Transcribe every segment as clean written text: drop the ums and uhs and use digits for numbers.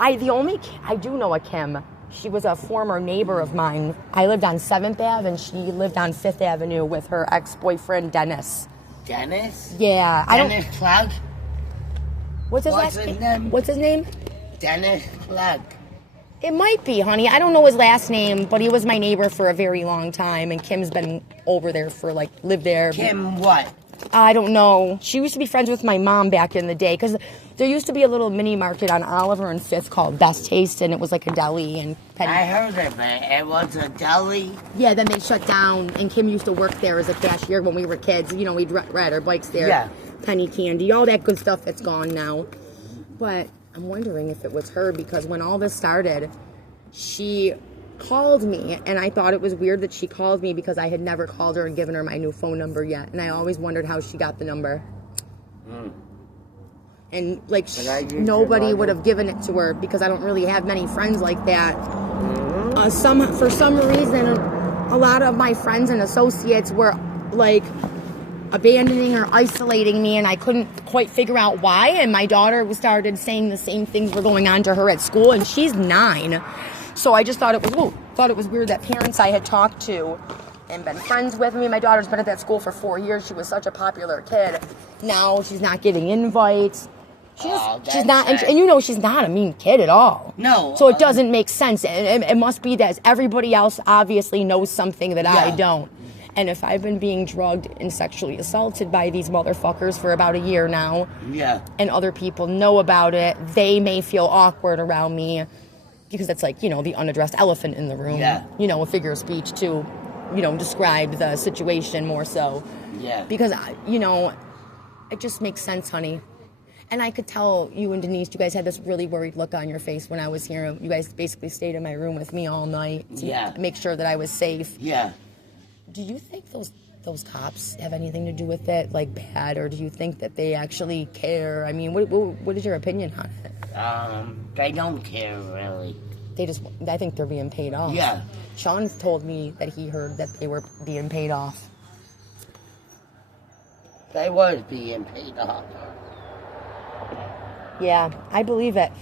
I do know a Kim. She was a former neighbor of mine. I lived on 7th Ave, and she lived on 5th Avenue with her ex-boyfriend, Dennis. Dennis? Yeah. Dennis Clark? What's his name? What's his name? Dennis Clark. It might be, honey. I don't know his last name, but he was my neighbor for a very long time, and Kim's been over there for, lived there. Kim what? I don't know. She used to be friends with my mom back in the day, because there used to be a little mini market on Oliver and 5th called Best Taste, and it was like a deli. And I heard of it. It was a deli? Yeah, then they shut down, and Kim used to work there as a cashier when we were kids. You know, we'd ride our bikes there. Yeah. Penny candy, all that good stuff that's gone now. But I'm wondering if it was her, because when all this started, she called me, and I thought it was weird that she called me because I had never called her and given her my new phone number yet, and I always wondered how she got the number. And nobody would have given it to her because I don't really have many friends like that. For some reason, a lot of my friends and associates were abandoning or isolating me, and I couldn't quite figure out why. And my daughter started saying the same things were going on to her at school, and she's 9. So I just thought it was weird that parents I had talked to and been friends with me. My daughter's been at that school for 4 years. She was such a popular kid. Now she's not getting invites. She's not, and she's not a mean kid at all. No. So it doesn't make sense. It must be that everybody else obviously knows something that I don't. And if I've been being drugged and sexually assaulted by these motherfuckers for about a year now, and other people know about it, they may feel awkward around me because it's the unaddressed elephant in the room. Yeah. A figure of speech to, describe the situation more so. Yeah. Because, it just makes sense, honey. And I could tell you and Denise, you guys had this really worried look on your face when I was here. You guys basically stayed in my room with me all night to make sure that I was safe. Yeah. Do you think those cops have anything to do with it, bad, or do you think that they actually care? I mean, what is your opinion on it? They don't care, really. I think they're being paid off. Yeah. Sean told me that he heard that they were being paid off. They was being paid off. Yeah, I believe it.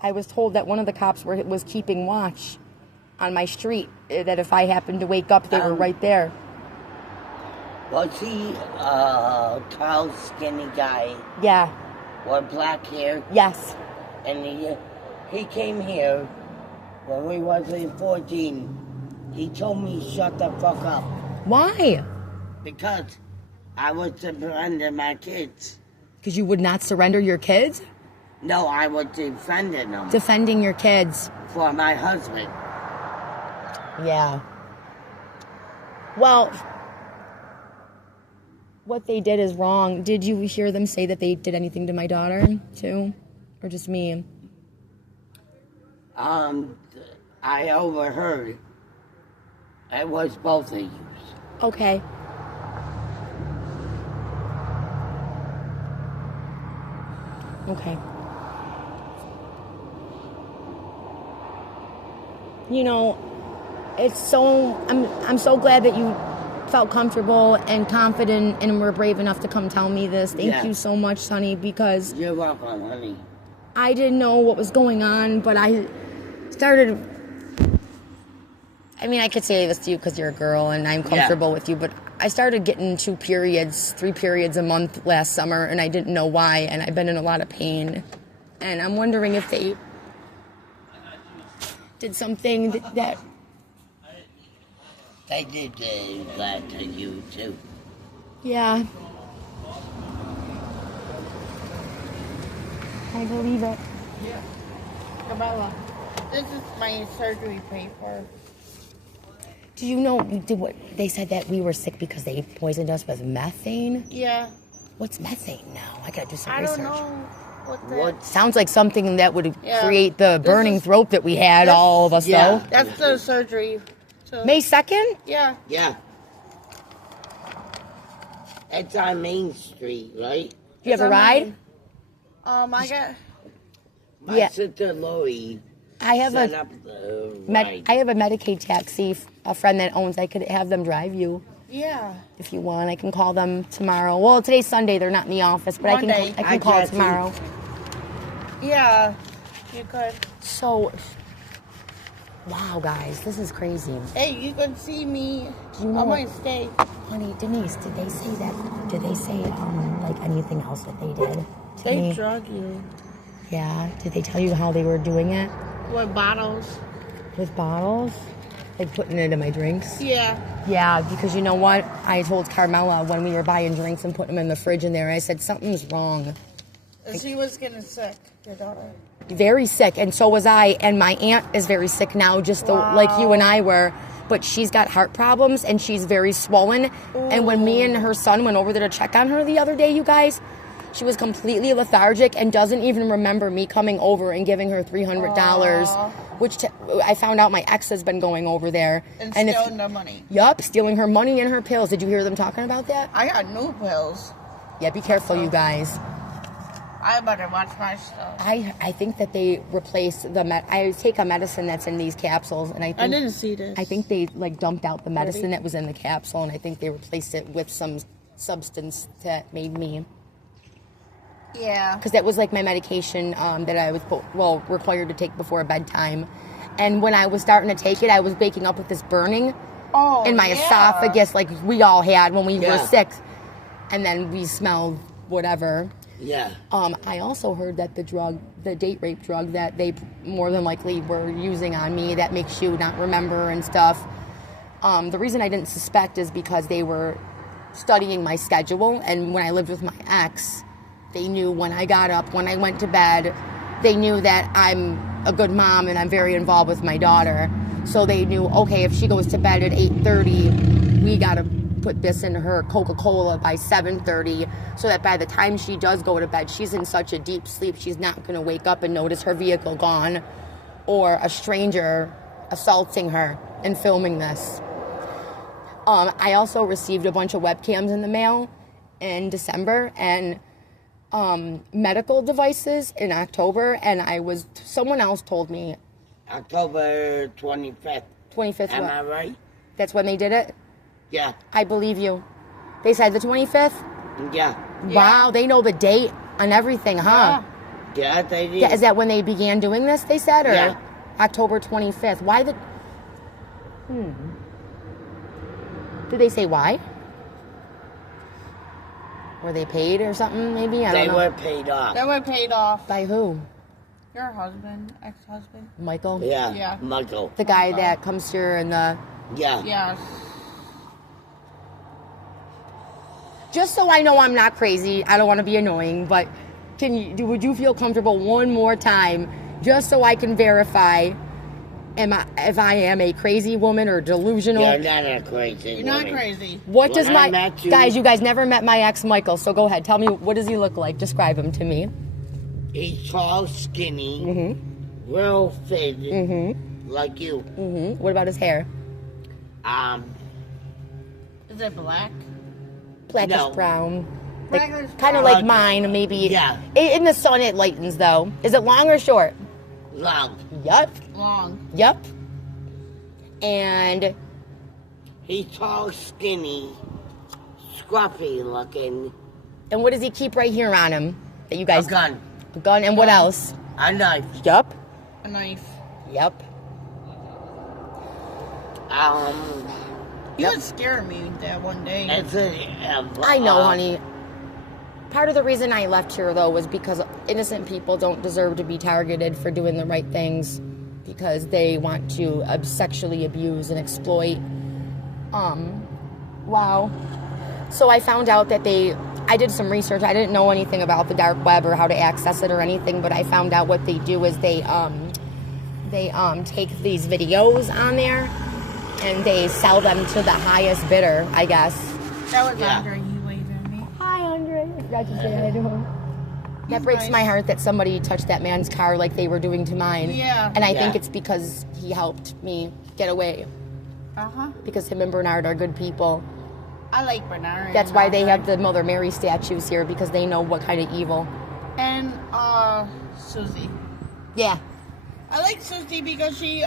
I was told that one of the cops was keeping watch on my street, that if I happened to wake up, they were right there. Was he a tall, skinny guy? Yeah. With black hair? Yes. And he came here when we was in 14. He told me shut the fuck up. Why? Because I was defending my kids. Because you would not surrender your kids? No, I was defending them. Defending your kids. For my husband. Yeah. Well, what they did is wrong. Did you hear them say that they did anything to my daughter, too? Or just me? I overheard. It was both of you. Okay. Okay. It's so I'm so glad that you felt comfortable and confident and were brave enough to come tell me this. Thank you so much, honey, because you're welcome, honey. I didn't know what was going on, but I started. I mean, I could say this to you because you're a girl and I'm comfortable with you, but I started getting 3 periods a month last summer, and I didn't know why, and I've been in a lot of pain. And I'm wondering if they did something that... They did that to you, too. Yeah. I believe it. Yeah. Camilla, this is my surgery paper. Do you know, they said that we were sick because they poisoned us with methane? Yeah. What's methane now? I gotta do some I research. don't know what Sounds like something that would create the burning throat that we had, all of us, though. That's the surgery. So. May 2nd? Yeah. Yeah. It's on Main Street, right? Do you have a ride? I got... My sister Lori I have set a up the ride. I have a Medicaid taxi, a friend that owns. I could have them drive you. Yeah. If you want, I can call them tomorrow. Well, today's Sunday; they're not in the office, but Monday. I can call tomorrow. Yeah. You could. So, wow, guys, this is crazy. Hey, you could see me. Do you know I might stay. Honey, Denise, did they say like anything else that they did to They me? drug you Yeah. Did they tell you how they were doing it? with bottles. With bottles? Like putting it in my drinks? Yeah. Yeah, because you know what? I told Carmela when we were buying drinks and putting them in the fridge in there, I said, something's wrong. She was getting sick, your daughter. Very sick, and so was I. And my aunt is very sick now, just like you and I were. But she's got heart problems, and she's very swollen. Ooh. And when me and her son went over there to check on her the other day, you guys, she was completely lethargic and doesn't even remember me coming over and giving her $300, which I found out my ex has been going over there. And stealing the money. Yup, stealing her money and her pills. Did you hear them talking about that? I got new pills. Yeah, be careful, you guys. I better watch my stuff. I think that they replace I take a medicine that's in these capsules, and I didn't see this. I think they like dumped out the medicine that was in the capsule, and I think they replaced it with some substance that made me. Yeah. Because that was like my medication that I was required to take before bedtime, and when I was starting to take it, I was waking up with this burning in my esophagus, like we all had when we were sick, and then we smelled whatever. Yeah. I also heard that the date rape drug that they more than likely were using on me that makes you not remember and stuff. The reason I didn't suspect is because they were studying my schedule, and when I lived with my ex, they knew when I got up, when I went to bed, they knew that I'm a good mom and I'm very involved with my daughter. So they knew, okay, if she goes to bed at 8:30, we gotta put this in her Coca-Cola by 7:30 so that by the time she does go to bed, she's in such a deep sleep, she's not going to wake up and notice her vehicle gone or a stranger assaulting her and filming this. I also received a bunch of webcams in the mail in December and medical devices in October, and someone else told me. October 25th. 25th. Am I right? That's when they did it? Yeah. I believe you. They said the 25th? Yeah. Wow, they know the date and everything, huh? Yeah, they did. Yeah, is that when they began doing this, they said? Or yeah. October 25th. Why the... Did they say why? Were they paid or something, maybe? I don't know. They were paid off. They were paid off. By who? Your husband, ex-husband. Michael? Yeah. Michael. The guy that comes here in the... Yeah. Yes. Just so I know I'm not crazy, I don't want to be annoying, but would you feel comfortable one more time, just so I can verify if I am a crazy woman or delusional? You're not a crazy woman. You're not crazy. What does When I met you- guys, you guys never met my ex Michael, so go ahead, tell me, what does he look like? Describe him to me. He's tall, skinny, real fit, like you. What about his hair? Is it black? Blackish No. brown. Blackish Kind of brown. like mine, maybe. Yeah. In the sun, it lightens, though. Is it long or short? Long. Yup. Long. Yup. And He's tall, skinny, scruffy looking. what does he keep right here on him? That you guys... A gun. A gun, and what else? A knife. Yup. A knife. Yup. You would scare me that one day. I know, honey. Part of the reason I left here, though, was because innocent people don't deserve to be targeted for doing the right things because they want to sexually abuse and exploit. Wow. So I found out that I did some research. I didn't know anything about the dark web or how to access it or anything, but I found out what they do is they take these videos on there and they sell them to the highest bidder, I guess. That was Andre. He waved at me. Hi, Andre. I forgot to say hi to him. That breaks nice. my heart that somebody touched that man's car like they were doing to mine. Yeah. And I think it's because he helped me get away. Uh-huh. Because him and Bernard are good people. I like Bernard. That's why they have the Mother Mary statues here, because they know what kind of evil. And, Susie. Yeah. I like Susie because she,